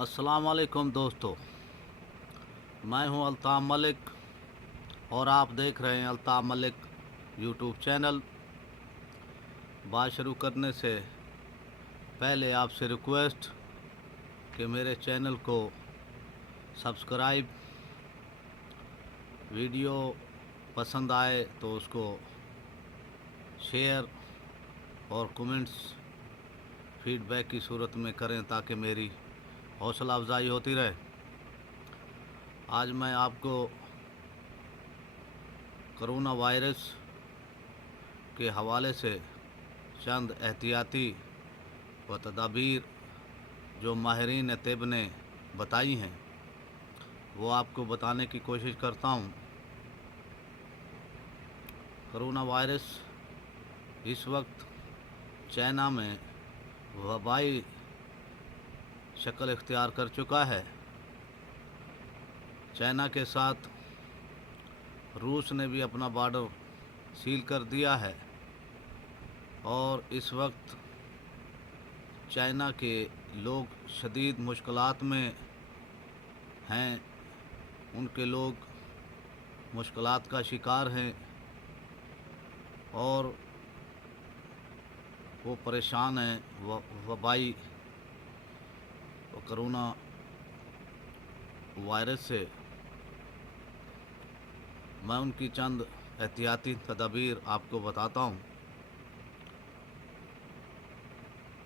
अस्सलाम वालेकुम दोस्तों, मैं हूं अल्ताफ़ मलिक और आप देख रहे हैं अल्ताफ़ मलिक यूट्यूब चैनल। बात शुरू करने से पहले आपसे रिक्वेस्ट कि मेरे चैनल को सब्सक्राइब, वीडियो पसंद आए तो उसको शेयर और कमेंट्स फीडबैक की सूरत में करें ताकि मेरी हौसला अफजाई होती रहे। आज मैं आपको कोरोना वायरस के हवाले से चंद एहतियाती व तदाबीर जो माहिरीन तिब ने बताई हैं वो आपको बताने की कोशिश करता हूँ। कोरोना वायरस इस वक्त चाइना में वबाई शक्ल इख्तियार कर चुका है। चाइना के साथ रूस ने भी अपना बॉर्डर सील कर दिया है और इस वक्त चाइना के लोग शदीद मुश्किलात में हैं। उनके लोग मुश्किलात का शिकार हैं और वो परेशान हैं वबाई कोरोना वायरस से। मैं उनकी चंद एहतियाती तदाबीर आपको बताता हूँ।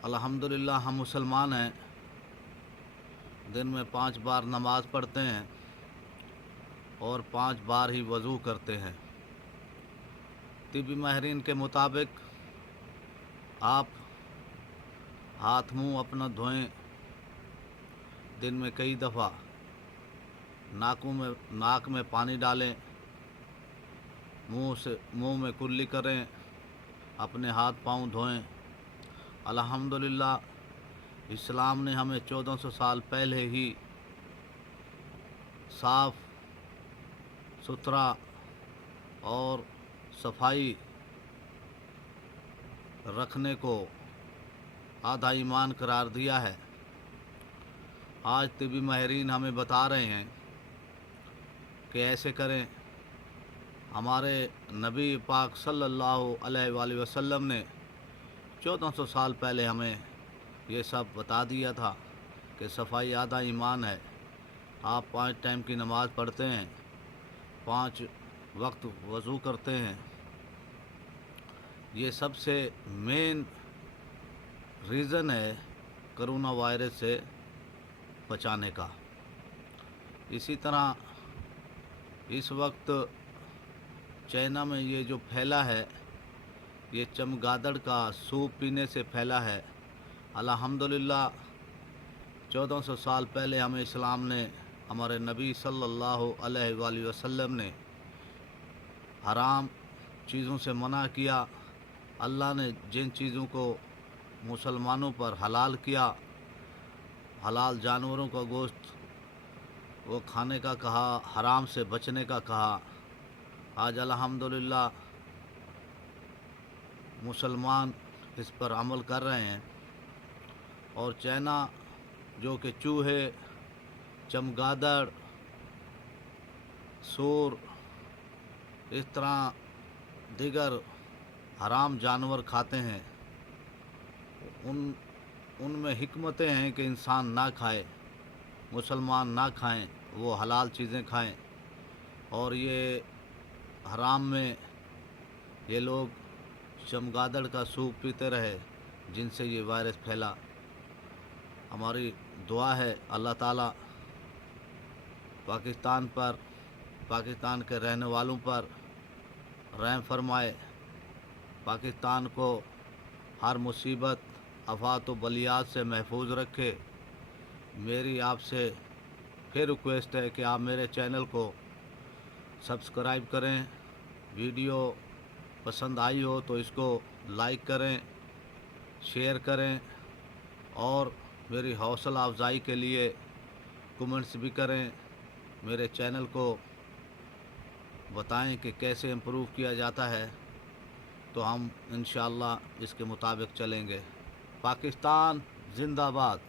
अल्हम्दुलिल्लाह हम मुसलमान हैं, दिन में 5 बार नमाज़ पढ़ते हैं और 5 बार ही वज़ू करते हैं। तिबी माहिरीन के मुताबिक आप हाथ मुंह अपना धोएं, दिन में कई दफ़ा नाक में पानी डालें, मुंह में कुल्ली करें, अपने हाथ पांव धोएं। अल्हम्दुलिल्लाह इस्लाम ने हमें 1400 साल पहले ही साफ़ सुथरा और सफाई रखने को आधा ईमान करार दिया है। आज तिबी माहिरीन हमें बता रहे हैं कि ऐसे करें। हमारे नबी पाक सल्लल्लाहु अलैहि वसल्लम ने 1400 साल पहले हमें ये सब बता दिया था कि सफाई आधा ईमान है। आप 5 टाइम की नमाज़ पढ़ते हैं, 5 वक्त वज़ू करते हैं। ये सबसे मेन रीज़न है कोरोना वायरस से बचाने का। इसी तरह इस वक्त चाइना में ये जो फैला है, ये चमगादड़ का सूप पीने से फैला है। अल्हम्दुलिल्लाह 1400 साल पहले हमें इस्लाम ने, हमारे नबी सल्लल्लाहु अलैहि वसल्लम ने हराम चीज़ों से मना किया। अल्लाह ने जिन चीज़ों को मुसलमानों पर हलाल किया, हलाल जानवरों का गोश्त वो खाने का कहा, हराम से बचने का कहा। आज अल्हम्दुलिल्लाह मुसलमान इस पर अमल कर रहे हैं और चाइना जो कि चूहे, चमगादड़, सूर, इस तरह दिगर हराम जानवर खाते हैं, उनमें हिकमतें हैं कि इंसान ना खाए, मुसलमान ना खाएं, वो हलाल चीज़ें खाएं। और ये हराम में ये लोग चमगादड़ का सूप पीते रहे जिनसे ये वायरस फैला। हमारी दुआ है अल्लाह ताला पाकिस्तान पर, पाकिस्तान के रहने वालों पर रहम फरमाए, पाकिस्तान को हर मुसीबत, आफात व बलियात से महफूज रखे। मेरी आपसे फिर रिक्वेस्ट है कि आप मेरे चैनल को सब्सक्राइब करें। वीडियो पसंद आई हो तो इसको लाइक करें, शेयर करें और मेरी हौसला अफजाई के लिए कमेंट्स भी करें। मेरे चैनल को बताएं कि कैसे इम्प्रूव किया जाता है, तो हम इंशाअल्लाह इसके मुताबिक चलेंगे। पाकिस्तान जिंदाबाद।